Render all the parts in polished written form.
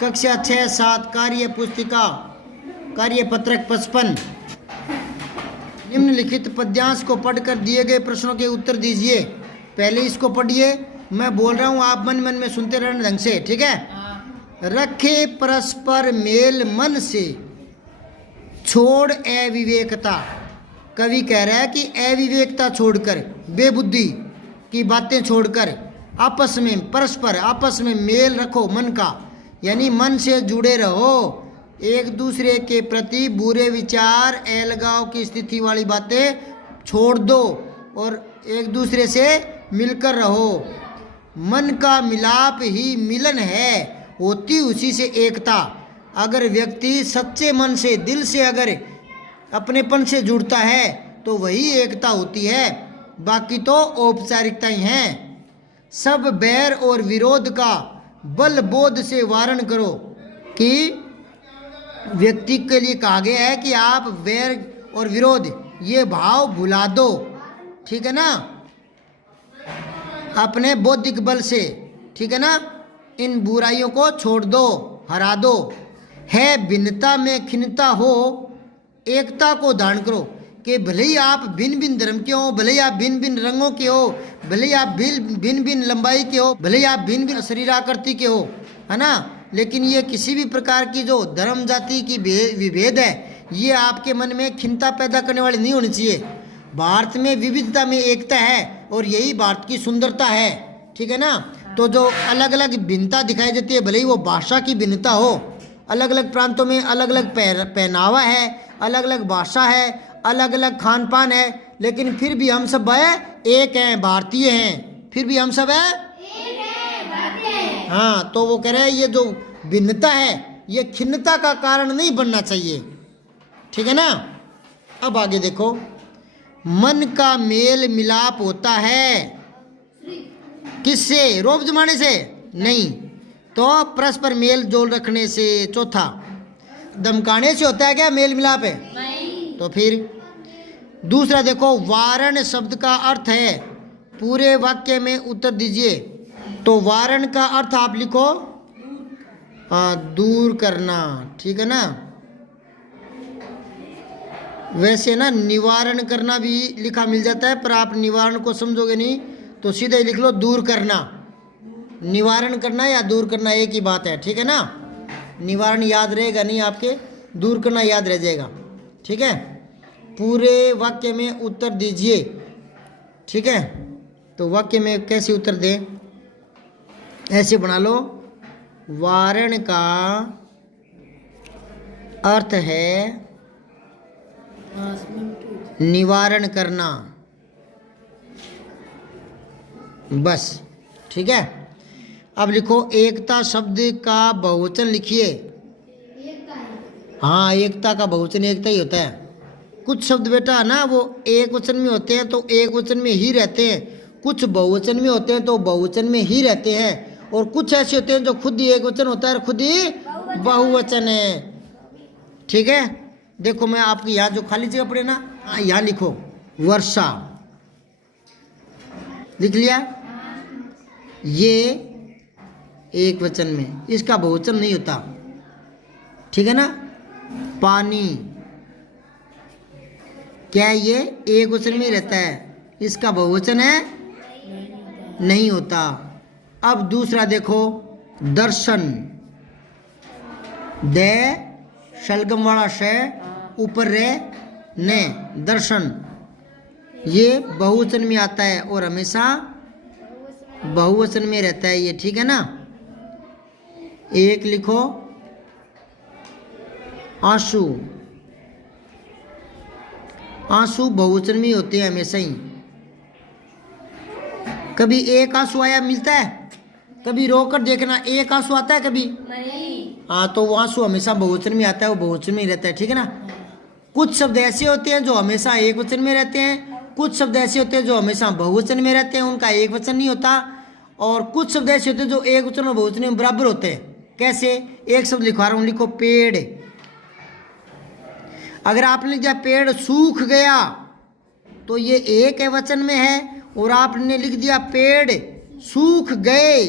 कक्षा 6-7 कार्य पुस्तिका कार्य पत्रक 55। निम्नलिखित पद्यांश को पढ़कर दिए गए प्रश्नों के उत्तर दीजिए। पहले इसको पढ़िए, मैं बोल रहा हूँ, आप मन मन में सुनते रहना ढंग से, ठीक है। रखे परस्पर मेल मन से, छोड़ अविवेकता। कवि कह रहा है कि अविवेकता छोड़कर, बेबुद्धि की बातें छोड़कर आपस में परस्पर आपस में मेल रखो मन का, यानी मन से जुड़े रहो। एक दूसरे के प्रति बुरे विचार, अलगाव की स्थिति वाली बातें छोड़ दो और एक दूसरे से मिलकर रहो। मन का मिलाप ही मिलन है, होती उसी से एकता। अगर व्यक्ति सच्चे मन से, दिल से अगर अपनेपन से जुड़ता है तो वही एकता होती है, बाकी तो औपचारिकता ही हैं। सब बैर और विरोध का बल बोध से वारण करो, कि व्यक्ति के लिए कहा गया है कि आप वैर और विरोध ये भाव भुला दो, ठीक है ना, अपने बौद्धिक बल से, ठीक है ना। इन बुराइयों को छोड़ दो, हरा दो। है भिन्नता में खिन्नता हो, एकता को धारण करो। कि भले ही आप भिन्न भिन्न धर्म के हो, भले ही आप भिन्न भिन्न रंगों के हो, भले ही आप भिन्न भिन्न लंबाई के हो, भले ही आप भिन्न भिन्न शरीराकृति के हो, है ना, लेकिन ये किसी भी प्रकार की जो धर्म जाति की विभेद है, ये आपके मन में खिन्नता पैदा करने वाली नहीं होनी चाहिए। भारत में विविधता में एकता है और यही भारत की सुंदरता है, ठीक है ना। तो जो अलग अलग भिन्नता दिखाई देती है, भले ही वो भाषा की भिन्नता हो, अलग अलग प्रांतों में अलग अलग पहनावा है, अलग अलग भाषा है, अलग अलग खान पान है, लेकिन फिर भी हम सब एक हैं, भारतीय हैं, फिर भी हम सब हैं। हाँ, तो वो कह रहे हैं ये जो भिन्नता है ये खिन्नता का कारण नहीं बनना चाहिए, ठीक है ना। अब आगे देखो, मन का मेल मिलाप होता है किससे? रोब जमाने से नहीं, तो परस्पर मेल जोल रखने से। चौथा, धमकाने से होता है क्या मेल मिलाप है? नहीं। तो फिर दूसरा देखो, वारण शब्द का अर्थ है, पूरे वाक्य में उत्तर दीजिए। तो वारण का अर्थ आप लिखो, दूर करना, ठीक है ना। वैसे ना निवारण करना भी लिखा मिल जाता है, पर आप निवारण को समझोगे नहीं तो सीधे ही लिख लो दूर करना। निवारण करना या दूर करना एक ही बात है, ठीक है ना। निवारण याद रहेगा नहीं आपके, दूर करना याद रह जाएगा, ठीक है। पूरे वाक्य में उत्तर दीजिए, ठीक है। तो वाक्य में कैसे उत्तर दें? ऐसे बना लो, वारण का अर्थ है निवारण करना, बस, ठीक है। अब लिखो, एकता शब्द का बहुवचन लिखिए। हाँ, एकता का बहुवचन एकता ही होता है। कुछ शब्द बेटा ना वो एक वचन में होते हैं तो एक वचन में ही रहते हैं, कुछ बहुवचन में होते हैं तो बहुवचन में ही रहते हैं, और कुछ ऐसे होते हैं जो खुद ही एक वचन होता है और खुद ही बहुवचन है, ठीक है। देखो मैं आपकी यहाँ जो खाली जगह पड़े ना, यहाँ लिखो वर्षा, लिख लिया, ये एक वचन में, इसका बहुवचन नहीं होता, ठीक है ना। पानी, क्या ये एक वचन में रहता है, इसका बहुवचन है? नहीं होता। अब दूसरा देखो, दर्शन, दे शलगम वाला शय ऊपर रे ने, दर्शन, ये बहुवचन में आता है और हमेशा बहुवचन में रहता है ये, ठीक है ना। एक लिखो, आंसू, आंसू बहुवचन में होते हैं हमेशा ही। कभी एक आंसू आया मिलता है? कभी रोकर देखना, एक आंसू आता है कभी? नहीं। हाँ, तो वो आंसू हमेशा बहुवचन में आता है, वो बहुवचन में ही रहता है, ठीक है ना। कुछ शब्द ऐसे होते हैं जो हमेशा एक वचन में रहते हैं, कुछ शब्द ऐसे होते हैं जो हमेशा बहुवचन में रहते हैं, उनका एक वचन नहीं होता, और कुछ शब्द ऐसे होते हैं जो एक वचन और बहुवचन में बराबर होते हैं। कैसे? एक शब्द लिखवा रहा हूँ, लिखो पेड़। अगर आपने लिख दिया पेड़ सूख गया तो ये एक वचन में है, और आपने लिख दिया पेड़ सूख गए,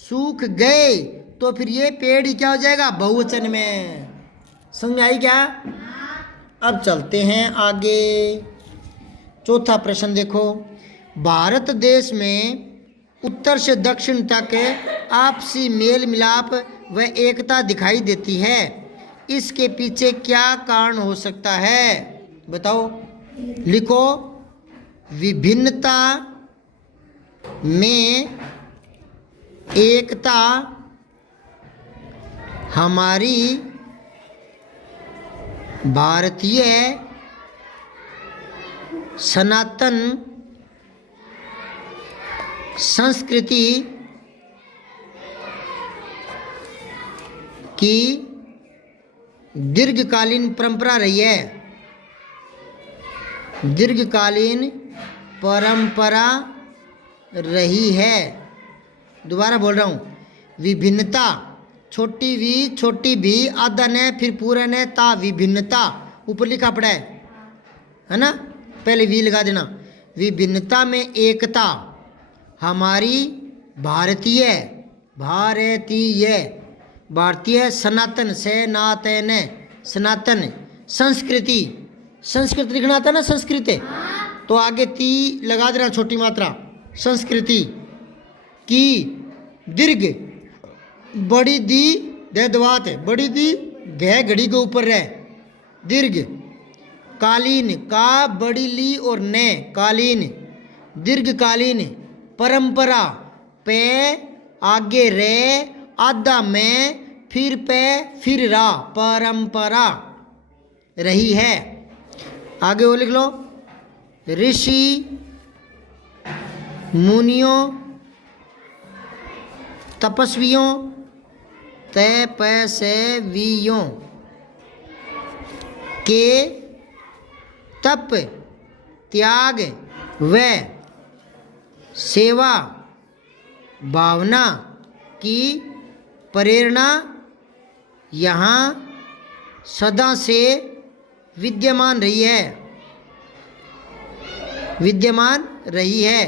सूख गए तो फिर ये पेड़ ही क्या हो जाएगा, बहुवचन में। समझ में आई क्या? अब चलते हैं आगे। चौथा प्रश्न देखो, भारत देश में उत्तर से दक्षिण तक आपसी मेल मिलाप व एकता दिखाई देती है, इसके पीछे क्या कारण हो सकता है? बताओ, लिखो। विभिन्नता में एकता हमारी भारतीय सनातन संस्कृति की दीर्घकालीन परंपरा रही है। दीर्घकालीन परंपरा रही है। दोबारा बोल रहा हूँ, विभिन्नता, छोटी वी छोटी भी, आधा न फिर पूरा न, ता विभिन्नता ऊपर लिखा पड़ा है ना, पहले वी लगा देना। विभिन्नता में एकता हमारी भारतीय भारतीय सनातन सनातन संस्कृति, संस्कृति लिखना आता ना, संस्कृति, तो आगे ती लगा देना छोटी मात्रा, संस्कृति की दीर्घ, बड़ी दी दवात है, बड़ी दी घ घड़ी के ऊपर रह, दीर्घ कालीन का बड़ी ली और ने कालीन, दीर्घकालीन परंपरा पे आगे रे, आधा में, फिर पे फिर रा, परंपरा रही है। आगे वो लिख लो, ऋषि मुनियों तपस्वियों तपस्वियों के तप त्याग व सेवा भावना की प्रेरणा यहाँ सदा से विद्यमान रही है।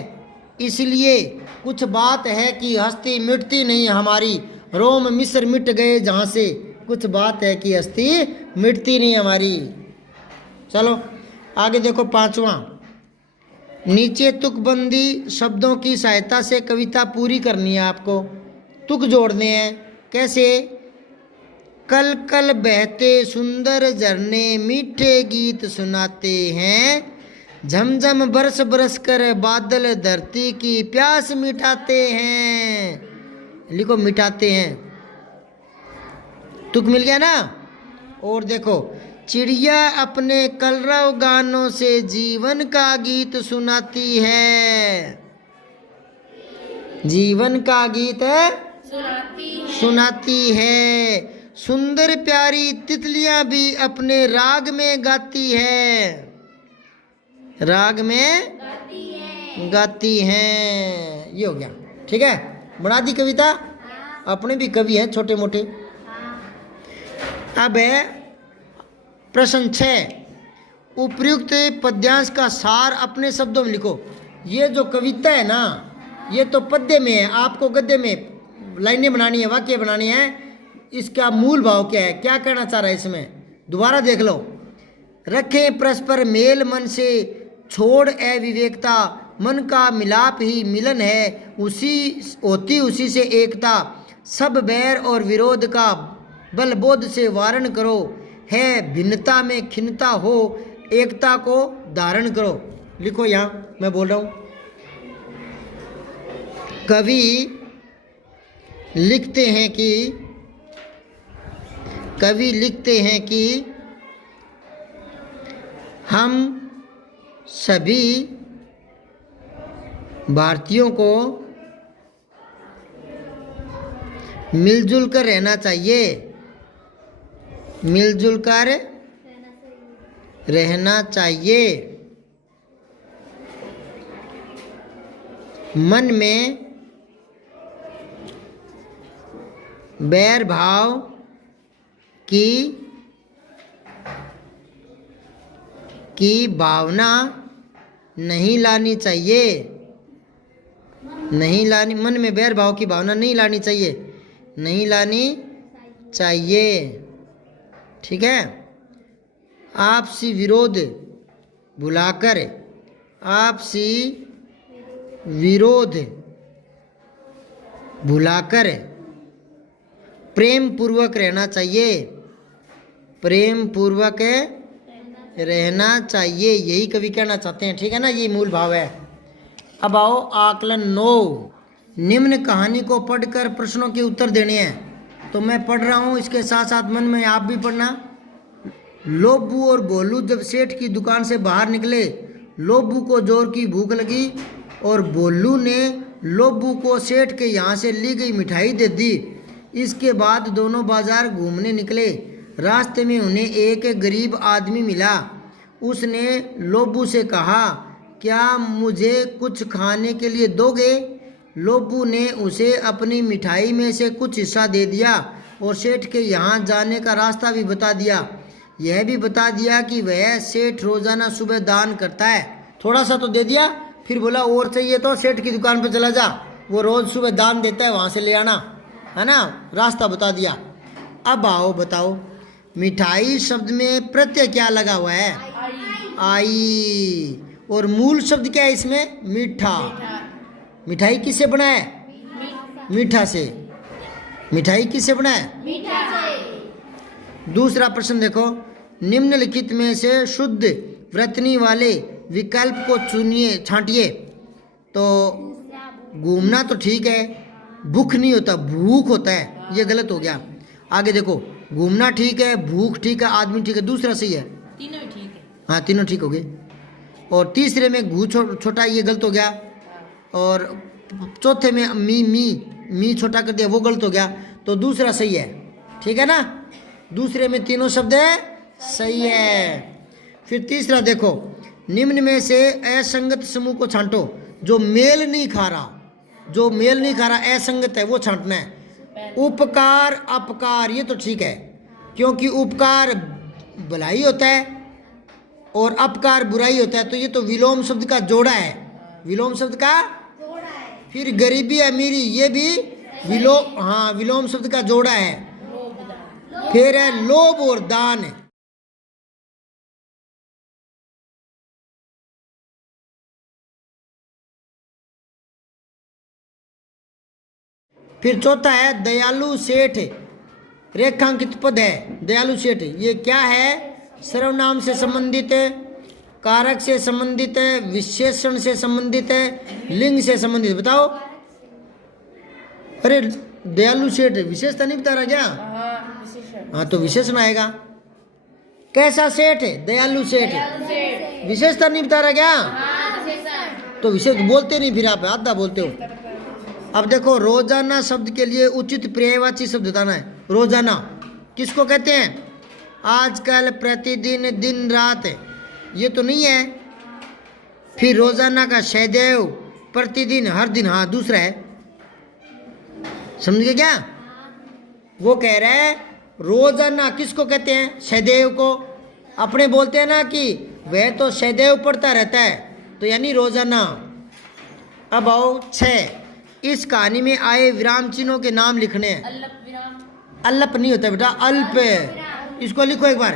इसलिए कुछ बात है कि हस्ती मिटती नहीं हमारी, रोम मिस्र मिट गए जहाँ से, कुछ बात है कि हस्ती मिटती नहीं हमारी। चलो आगे देखो, पांचवा, नीचे तुकबंदी शब्दों की सहायता से कविता पूरी करनी है आपको। तुक जोड़ने हैं, कैसे? कल कल बहते सुंदर झरने मीठे गीत सुनाते हैं, झमझम बरस बरस कर बादल धरती की प्यास मिटाते हैं। लिखो मिटाते हैं, तुक मिल गया ना। और देखो, चिड़िया अपने कलरव गानों से जीवन का गीत सुनाती है। जीवन का गीत सुनाती है। सुंदर प्यारी तितलियां भी अपने राग में गाती है, राग में गाती हैं। ये हो गया, ठीक है, बना दी कविता। अपने भी कवि हैं छोटे मोटे। अब है प्रश्न 6, उपयुक्त पद्यांश का सार अपने शब्दों में लिखो। ये जो कविता है ना, ये तो पद्य में है, आपको गद्य में लाइनें बनानी है, वाक्य बनानी है। इसका मूल भाव क्या है, क्या कहना चाह रहा है इसमें, दोबारा देख लो। रखें परस्पर मेल मन से, छोड़ अविवेकता, मन का मिलाप ही मिलन है, उसी से एकता। सब बैर और विरोध का बलबोध से वारण करो, है भिन्नता में खिन्नता हो, एकता को धारण करो। लिखो यहाँ मैं बोल रहा हूँ, कवि लिखते हैं कि हम सभी भारतीयों को मिलजुल कर रहना चाहिए, मिलजुल कर रहना चाहिए। मन में बैर भाव की भावना नहीं लानी चाहिए, मन में बैर भाव की भावना नहीं लानी चाहिए। नहीं लानी चाहिए। ठीक है। आपसी विरोध भुलाकर, आपसी विरोध भुलाकर प्रेम पूर्वक रहना चाहिए, प्रेम पूर्वक रहना चाहिए, यही कवि कहना चाहते हैं। ठीक है ना, ये मूल भाव है। अब आओ आकलन 9। निम्न कहानी को पढ़कर प्रश्नों के उत्तर देने हैं। तो मैं पढ़ रहा हूँ, इसके साथ साथ मन में आप भी पढ़ना। लोबू और भोलू जब सेठ की दुकान से बाहर निकले, लोबू को जोर की भूख लगी और भोलू ने लोबू को सेठ के यहाँ से ली गई मिठाई दे दी। इसके बाद दोनों बाजार घूमने निकले। रास्ते में उन्हें एक गरीब आदमी मिला। उसने लोबू से कहा, क्या मुझे कुछ खाने के लिए दोगे? लोबू ने उसे अपनी मिठाई में से कुछ हिस्सा दे दिया और सेठ के यहाँ जाने का रास्ता भी बता दिया। यह भी बता दिया कि वह सेठ रोजाना सुबह दान करता है। थोड़ा सा तो दे दिया, फिर बोला और चाहिए तो सेठ की दुकान पर चला जा, वो रोज सुबह दान देता है, वहाँ से ले आना, है ना। रास्ता बता दिया। अब आओ बताओ, मिठाई शब्द में प्रत्यय क्या लगा हुआ है? आई। और मूल शब्द क्या है इसमें? मीठा। मिठाई किससे बना है? मीठा से। मिठाई किससे बना है? मीठा से। दूसरा प्रश्न देखो, निम्नलिखित में से शुद्ध वर्तनी वाले विकल्प को चुनिए, छांटिए। तो घूमना तो ठीक है, भूख नहीं होता, भूख होता है, ये गलत हो गया। आगे देखो, घूमना ठीक है, भूख ठीक है, आदमी ठीक है, दूसरा सही है। तीनों ठीक है। हाँ, तीनों ठीक हो गए। और तीसरे में घू छोटा, ये गलत हो गया। और चौथे में मी छोटा कर दिया, वो गलत हो गया। तो दूसरा सही है। ठीक है ना, दूसरे में तीनों शब्द है सही है। फिर तीसरा देखो, निम्न में से असंगत समूह को छांटो। जो मेल नहीं खा रहा, जो मेल नहीं खा रहा, असंगत है, वो छांटना है। उपकार अपकार, ये तो ठीक है, क्योंकि उपकार भलाई होता है और अपकार बुराई होता है। तो ये तो विलोम शब्द का जोड़ा है, विलोम शब्द का जोड़ा है। फिर गरीबी अमीरी, ये भी विलोम, हाँ, विलोम शब्द का जोड़ा है। फिर है लोभ और दान। फिर चौथा है दयालु सेठ, रेखांकित पद है। दयालु सेठ ये क्या है? सर्वनाम से संबंधित है, कारक से संबंधित है, विशेषण से संबंधित है, लिंग से संबंधित। बताओ। अरे दयालु सेठ विशेषता नहीं बता रहा क्या? हाँ, तो विशेषण आएगा। कैसा सेठ है? दयालु सेठ। विशेषता नहीं बता रहा क्या? तो विशेष बोलते नहीं, फिर आप आधा बोलते हो। अब देखो, रोजाना शब्द के लिए उचित पर्यायवाची शब्द बताना है। रोजाना किसको कहते हैं? आजकल, प्रतिदिन, दिन रात, ये तो नहीं है। फिर रोजाना का सदैव, प्रतिदिन, हर दिन, हाँ दूसरा है। समझ गए क्या? वो कह रहा है रोजाना किसको कहते हैं? सदैव को। अपने बोलते हैं ना कि वह तो सदैव पढ़ता रहता है, तो यानी रोजाना। अब आओ 6, इस कहानी में आए विराम चिन्हों के नाम लिखने हैं। अल्प नहीं होता बेटा, अल्प है। इसको लिखो एक बार,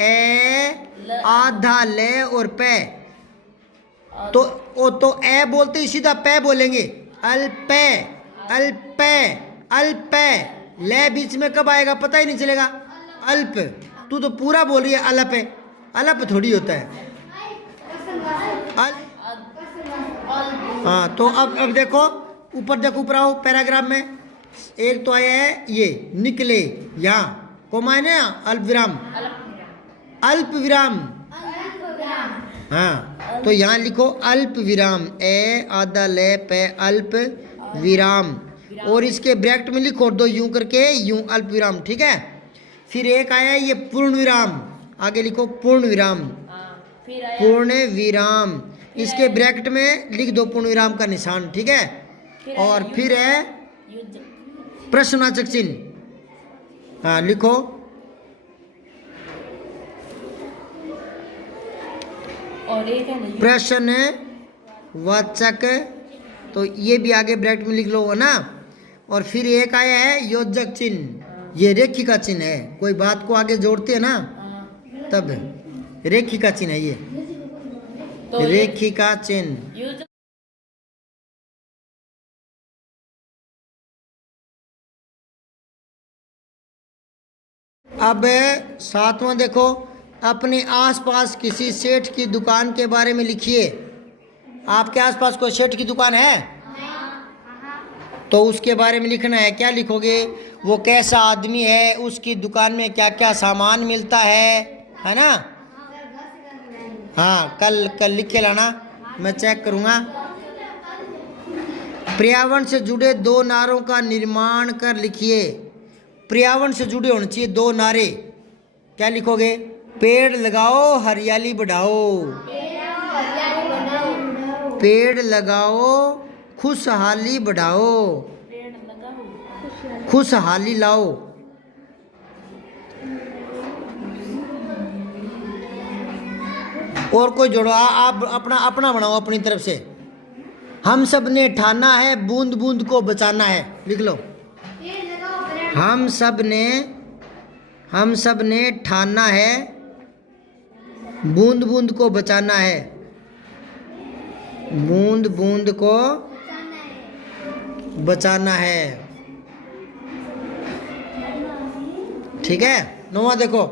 ए, आधा, ले और पे। तो ए बोलते ही सीधा पे बोलेंगे, अल्पे, अल्पे, अल्पे। ले बीच में कब आएगा पता ही नहीं चलेगा। अल्प, तू तो पूरा बोल रही है अल्प है, अल्प थोड़ी होता है। हाँ, तो अब देखो ऊपर, देखो ऊपर आओ पैराग्राफ में। एक तो आया है ये निकले, यहाँ को मायने अल्प विराम, अल्प विराम। हाँ, तो यहाँ लिखो अल्प विराम, ए, आधा, ले, पे, अल्प विराम। और इसके ब्रैकेट में लिखो दो यूं करके, यूं अल्प विराम। ठीक है। फिर एक आया ये पूर्ण विराम, आगे लिखो पूर्ण विराम, पूर्ण विराम। इसके ब्रैकेट में लिख दो पूर्ण विराम का निशान। ठीक है। और फिर है प्रश्नवाचक चिन्ह, हाँ लिखो। और एक है प्रश्नवाचक, तो ये भी आगे ब्रैकेट में लिख लो ना। और फिर एक आया है योजक चिन्ह, ये रेखिका चिन्ह है, कोई बात को आगे जोड़ते हैं ना हाँ। तब रेखिका चिन्ह है ये, तो ये रेखिका चिन्ह। यूज अब सातवां देखो, अपने आसपास किसी सेठ की दुकान के बारे में लिखिए। आपके आसपास कोई सेठ की दुकान है तो उसके बारे में लिखना है। क्या लिखोगे? वो कैसा आदमी है, उसकी दुकान में क्या क्या सामान मिलता है ना? हाँ, कल लिख के लाना, मैं चेक करूँगा। पर्यावरण से जुड़े 2 नारों का निर्माण कर लिखिए। पर्यावरण से जुड़े होने चाहिए 2 नारे। क्या लिखोगे? पेड़ लगाओ हरियाली बढ़ाओ, पेड़ लगाओ खुशहाली बढ़ाओ, खुशहाली लाओ। और कोई जोड़ो, आप अपना बनाओ अपनी तरफ से। हम सब ने ठाना है बूंद बूंद को बचाना है, लिख लो। हम सब ने ठाना है बूंद बूंद को बचाना है, बूंद बूंद को बचाना है। ठीक है। 9वां देखो,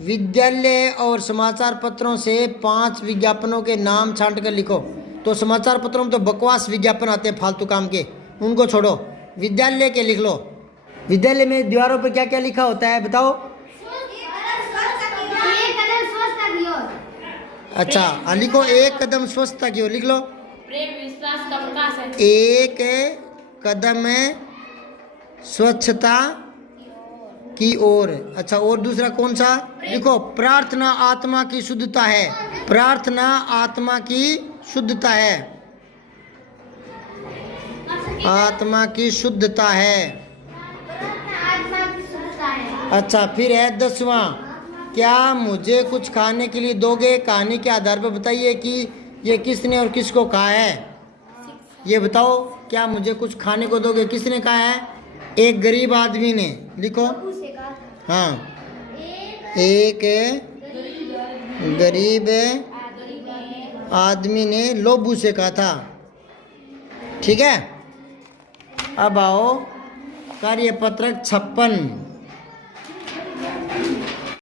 विद्यालय और समाचार पत्रों से 5 विज्ञापनों के नाम छांट कर लिखो। तो समाचार पत्रों में तो बकवास विज्ञापन आते हैं फालतू काम के, उनको छोड़ो, विद्यालय के लिख लो। विद्यालय में दीवारों पर क्या क्या लिखा होता है बताओ? अच्छा, लिखो 1 कदम स्वच्छता की ओर, लिख लो। प्रेम विश्वास का प्रकाश है। 1 कदम स्वच्छता की ओर। अच्छा, और दूसरा कौन सा? लिखो, प्रार्थना आत्मा की शुद्धता है, प्रार्थना आत्मा की शुद्धता है, आत्मा की शुद्धता है। अच्छा, फिर है 10वां, क्या मुझे कुछ खाने के लिए दोगे? कहानी के आधार पर बताइए कि ये किसने और किसको कहा है। ये बताओ, क्या मुझे कुछ खाने को दोगे, किसने कहा है? एक गरीब आदमी ने, लिखो। हाँ, एक गरीब आदमी ने लोबू से कहा था। ठीक है। अब आओ कार्यपत्रक 56।